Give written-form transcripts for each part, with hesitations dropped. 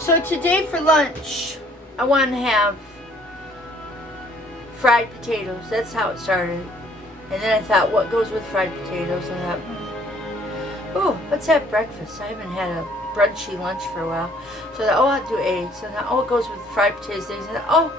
So today for lunch, I wanted to have fried potatoes. That's how it started. And then I thought, what goes with fried potatoes? I thought, oh, let's have breakfast. I haven't had a brunchy lunch for a while. So I thought, oh, I'll do eggs. And I thought, oh, it goes with fried potatoes. And I thought, oh,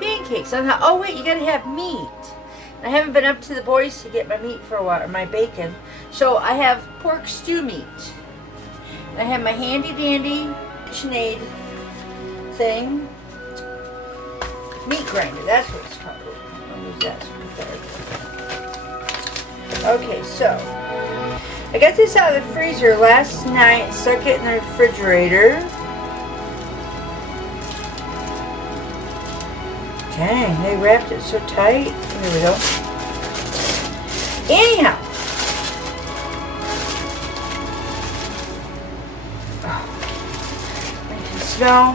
pancakes. And I thought, oh, wait, you gotta have meat. And I haven't been up to the boys to get my meat for a while, or my bacon. So I have pork stew meat. And I have my handy dandy KitchenAid thing. Meat grinder, that's what it's called. I'll use that so okay, so I got this out of the freezer last night, stuck it in the refrigerator. Dang, they wrapped it so tight. There we go. Anyhow. I can smell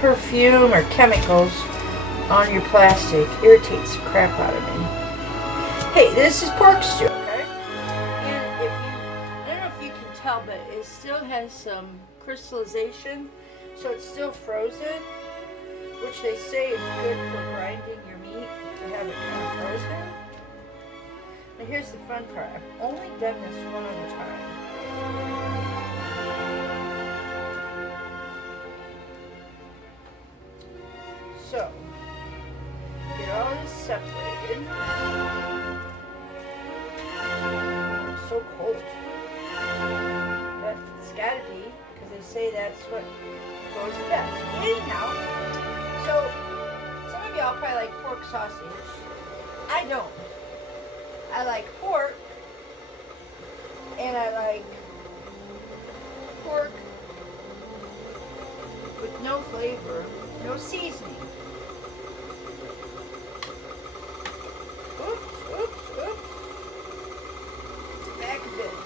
perfume or chemicals on your plastic. Irritates the crap out of me. Hey, this is pork stew, okay? And I don't know if you can tell, but it still has some crystallization, so it's still frozen, which they say is good for grinding your meat to have it kind of frozen. Now here's the fun part. I've only done this one other time. So, get all this separated. It's so cold. But it's gotta be, because they say that's what goes best. Anyhow, so some of y'all probably like pork sausage. I don't. I like pork, and I like pork with no flavor, no seasoning. Oops.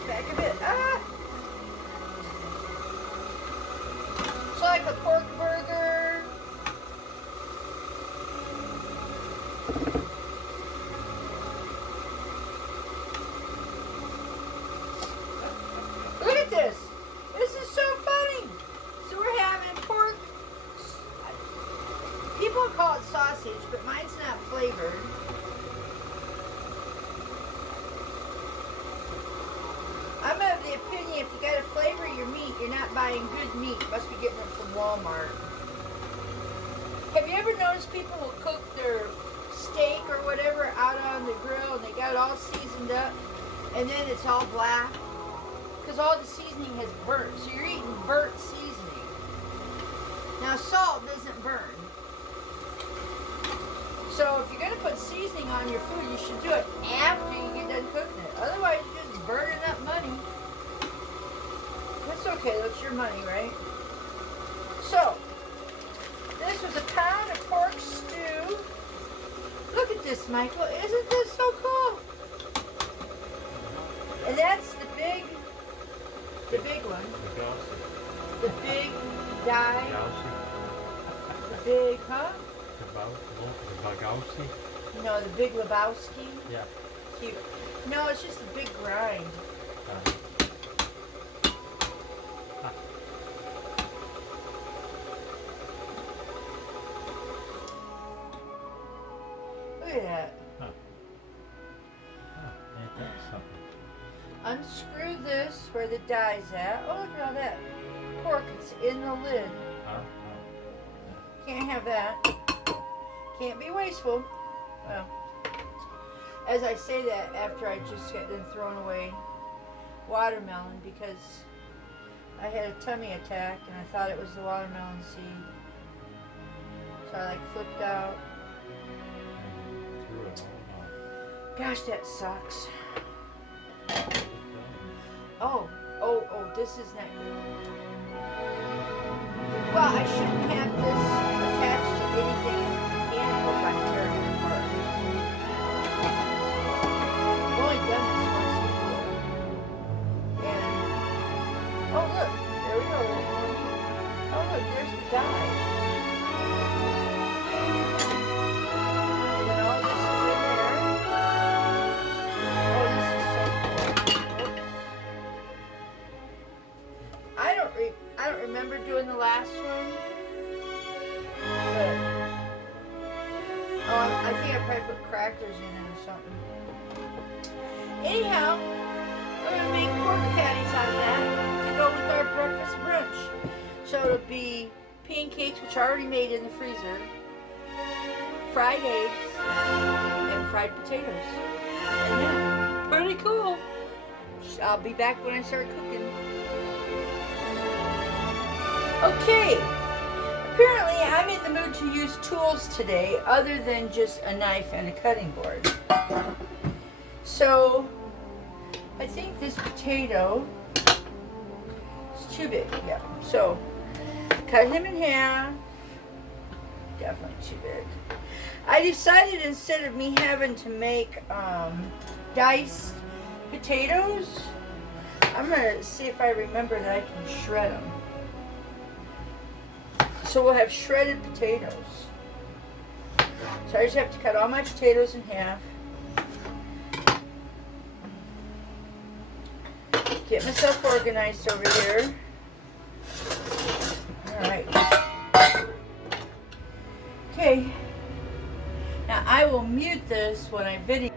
Back a bit. Ah! So like a pork burger. Look at this. This is so funny. So we're having pork. People call it sausage, but mine's not flavored. I'm of the opinion if you gotta flavor your meat, you're not buying good meat. You must be getting it from Walmart. Have you ever noticed people will cook their steak or whatever out on the grill and they got it all seasoned up and then it's all black? Because all the seasoning has burnt. So you're eating burnt seasoning. Now salt doesn't burn. So if you're going to put seasoning on your food, you should do it after you get done cooking it. Otherwise, you're just burning up money. That's okay, that's your money, right? So, this was a pound of pork stew. Look at this, Michael. Isn't this so cool? And that's the big one. The big die. The big, huh? No, the big Lebowski. Yeah. Cute. No, it's just a big grind. Look at that. Huh. Ain't that something? Unscrew this where the die's at. Oh, look at all that pork. It's in the lid. Can't have that. Can't be wasteful. Well, as I say that after I just got done throwing away watermelon because I had a tummy attack and I thought it was the watermelon seed. So I flipped out. Gosh, that sucks. Oh, this is not good. Well, I shouldn't have this attached to anything mechanical if I'm tearing it apart. I've only done this once before. And, oh look, there we go. Oh look, there's the die. And then all this is in there. Oh, this is so cool. Oops. I don't remember probably put crackers in it or something. Anyhow, I'm gonna make pork patties out of that to go with our breakfast brunch. So it'll be pancakes, which are already made in the freezer, fried eggs, and fried potatoes. And yeah, pretty cool. I'll be back when I start cooking. Okay, apparently I'm in the mood to use tools today other than just a knife and a cutting board. So I think this potato is too big. Yeah, so cut him in half. Definitely too big. I decided instead of me having to make diced potatoes, I'm gonna see if I remember that I can shred them. So we'll have shredded potatoes. So I just have to cut all my potatoes in half. Get myself organized over here. Alright. Okay. Now I will mute this when I video.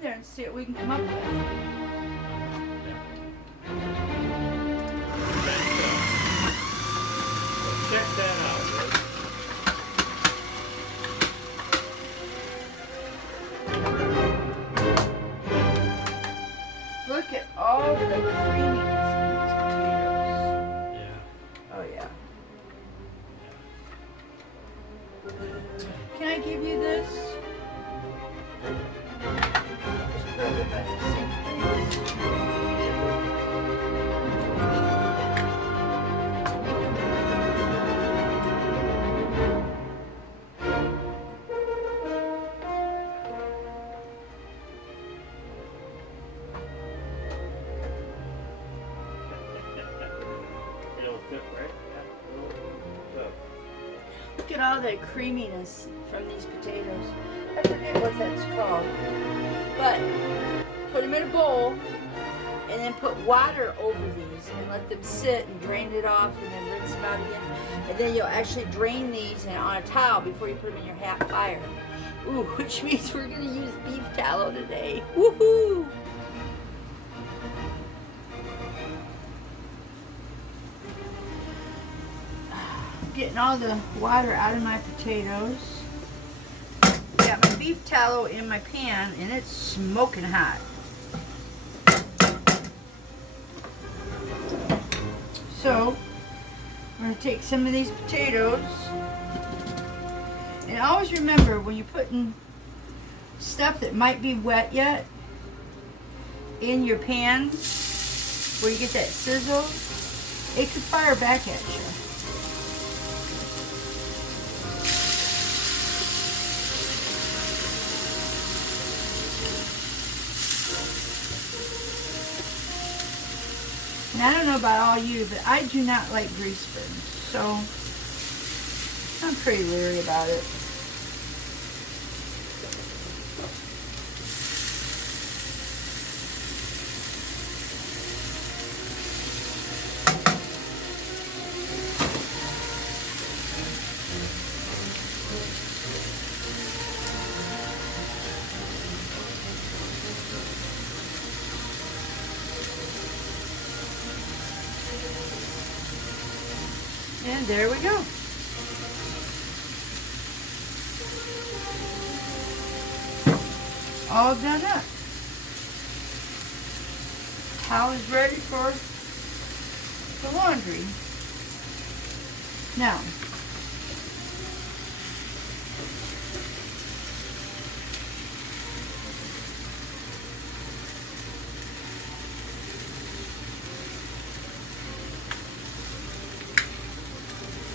There and see what we can come up with. Check that out. Look at all the creaminess in these potatoes. Yeah. Oh yeah. Can I give you this? Just put it by the same place. It'll fit, right? Yeah. Look at all that creaminess from these potatoes. I forget what that's called. But put them in a bowl and then put water over these and let them sit and drain it off and then rinse them out again. And then you'll actually drain these on a towel before you put them in your hot fire. Ooh, which means we're going to use beef tallow today. Woohoo! Getting all the water out of my potatoes. Got my beef tallow in my pan and it's smoking hot. So we're going to take some of these potatoes, and always remember when you're putting stuff that might be wet yet in your pan where you get that sizzle, it could fire back at you. And I don't know about all you, but I do not like grease burns, so I'm pretty leery about it. And there we go. All done up. towel is ready for the laundry. Now,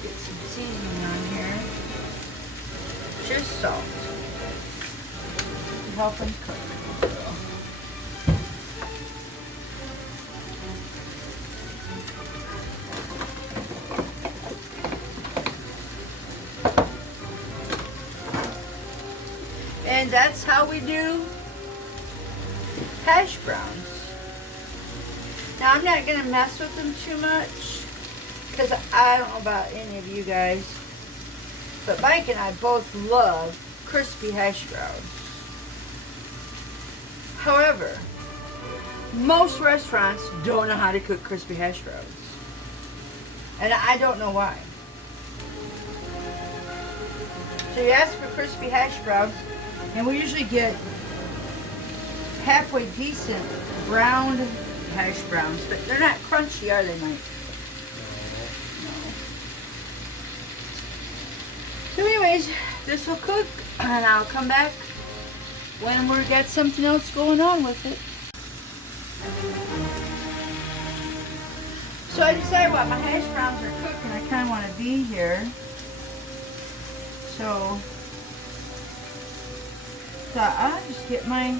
get some seasoning on here. Just salt to help them cook. And that's how we do hash browns. Now I'm not going to mess with them too much because I don't know about any of you guys, but Mike and I both love crispy hash browns. However, most restaurants don't know how to cook crispy hash browns. And I don't know why. So you ask for crispy hash browns, and we usually get halfway decent browned hash browns, but they're not crunchy, are they, Mike? No. So anyways, this will cook, and I'll come back when we've got something else going on with it. So I decided what my hash browns are cooked, and I kind of want to be here. So I'll just get my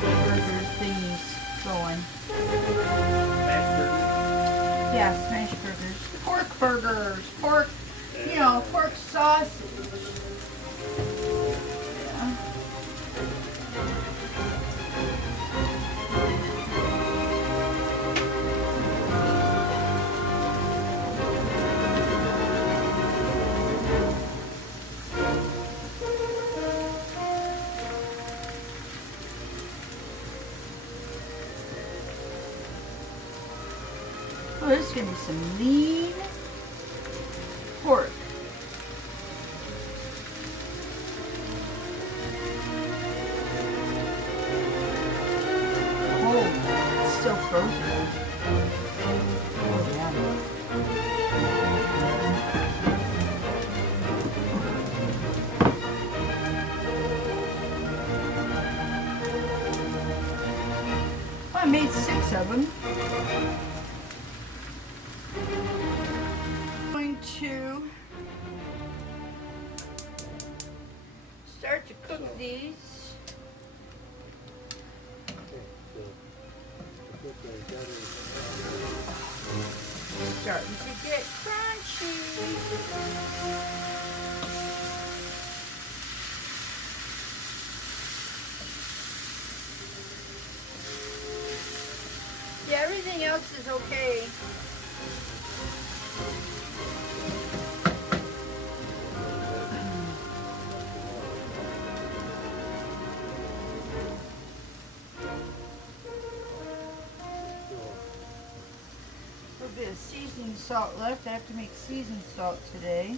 burger thingies going. Smash burger. Yeah, smash burgers. Pork burgers. Pork, you know, pork sausage. Yeah. Oh, this is going to be some lean pork. Oh, it's still frozen. Oh, yeah. Well, I made 6 of them. To start to cook these. Starting to get crunchy. Yeah, everything else is okay. A bit of seasoning salt left. I have to make seasoned salt today.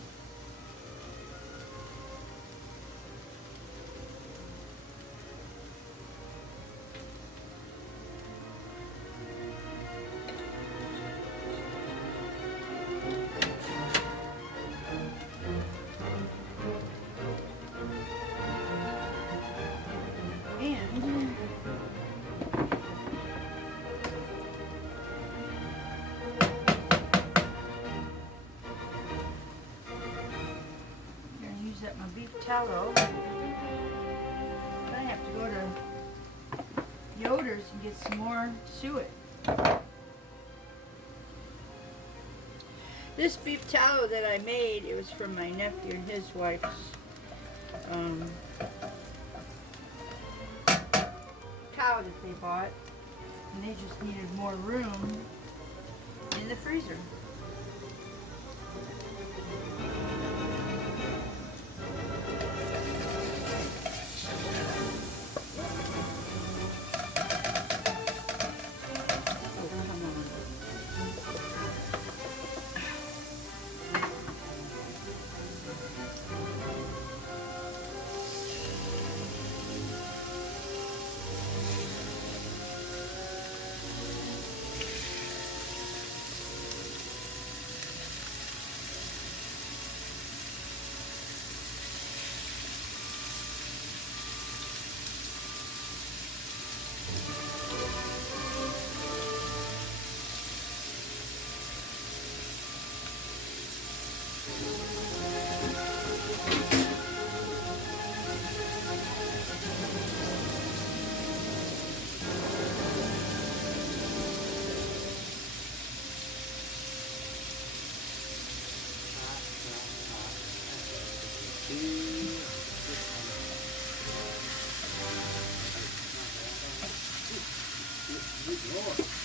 And up my beef tallow. Then I have to go to Yoder's and get some more suet. This beef tallow that I made, it was from my nephew and his wife's cow that they bought, and they just needed more room in the freezer. Lord.